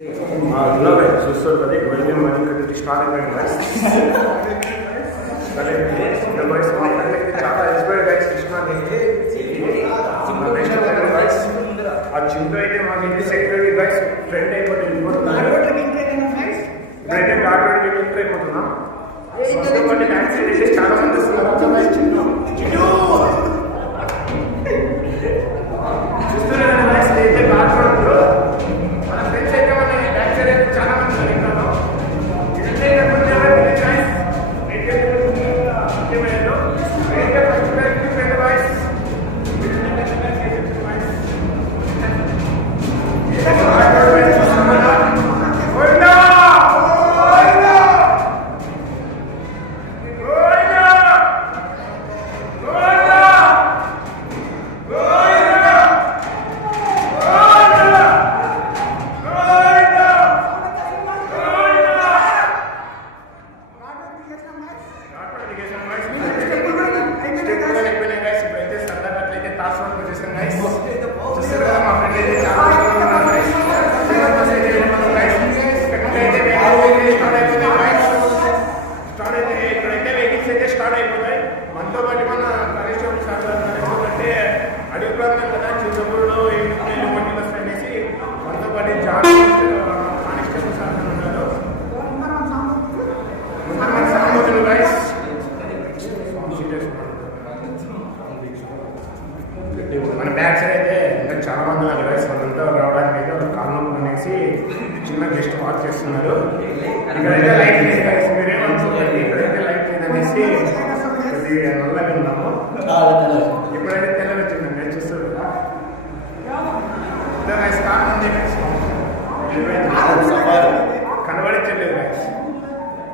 చూస్తారు కదా వెళ్ళి మనకి స్టార్ట్ అయిపోయింది గైస్ చాలా ఇన్స్పైర్డ్ గైస్ కృష్ణ ఆ చింటూ అయితే మాకు ఇంటి సెక్యూరిటీ గైస్ ఫ్రెండ్ అయిపోతుంది ఇప్పుడైతే కార్పొరేట్ ఎంటర్ అయిపోతున్నాం చాలా మంది వస్తున్నారు చూస్తున్నారు గైస్ అయితే కార్పొరేట్ లో మన ఫ్రెండ్స్ అయితే మన యాక్చువల్లీ చాలా మంది ఉన్నారు ఇదంటే స్టార్ట్ అయిపోతాయి మనతో పాటు మన కానిస్టేబుల్ సార్ ఎందుకంటే అడవి ప్రాంతం కదా చిన్నప్పుడు పట్టిన అనేసి మనతో పాటు కానిస్టేబుల్ సార్ ఉన్నారు సామూతులు గైస్ మన బ్యాక్ సైడ్ అయితే ఇంకా చాలా మంది ఉన్నారు గైస్ వాళ్ళంతా రావడానికి అయితే ఒక కారణం అనేసి చిన్న గెస్ట్ వాక్ చేస్తున్నారు ఇక్కడైతే లైట్ లేదు గైస్ మీరేమనుకోండి ఇక్కడైతే లైట్ లేదనేసి నల్లగా ఉన్నాము ఎప్పుడైతే తెల్లగా వచ్చిందండి నేను చూస్తారు కదా కనబడించలేదు గైస్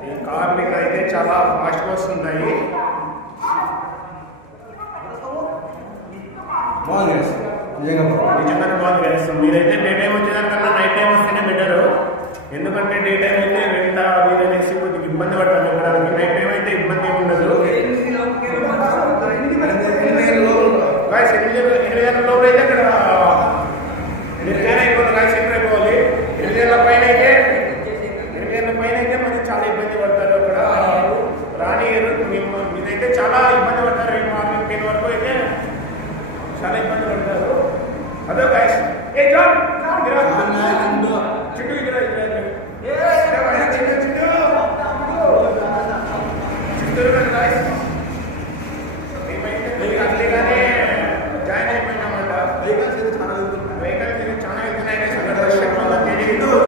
ఈ కార్లు ఇక్కడైతే చాలా ఫాస్ట్గా వస్తున్నాయి నిజంగానే బాగుంది గైస్ మీరైతే డే టైం వచ్చేదానికన్నా నైట్ టైం వస్తేనే బెటర్ ఎందుకంటే డే టైం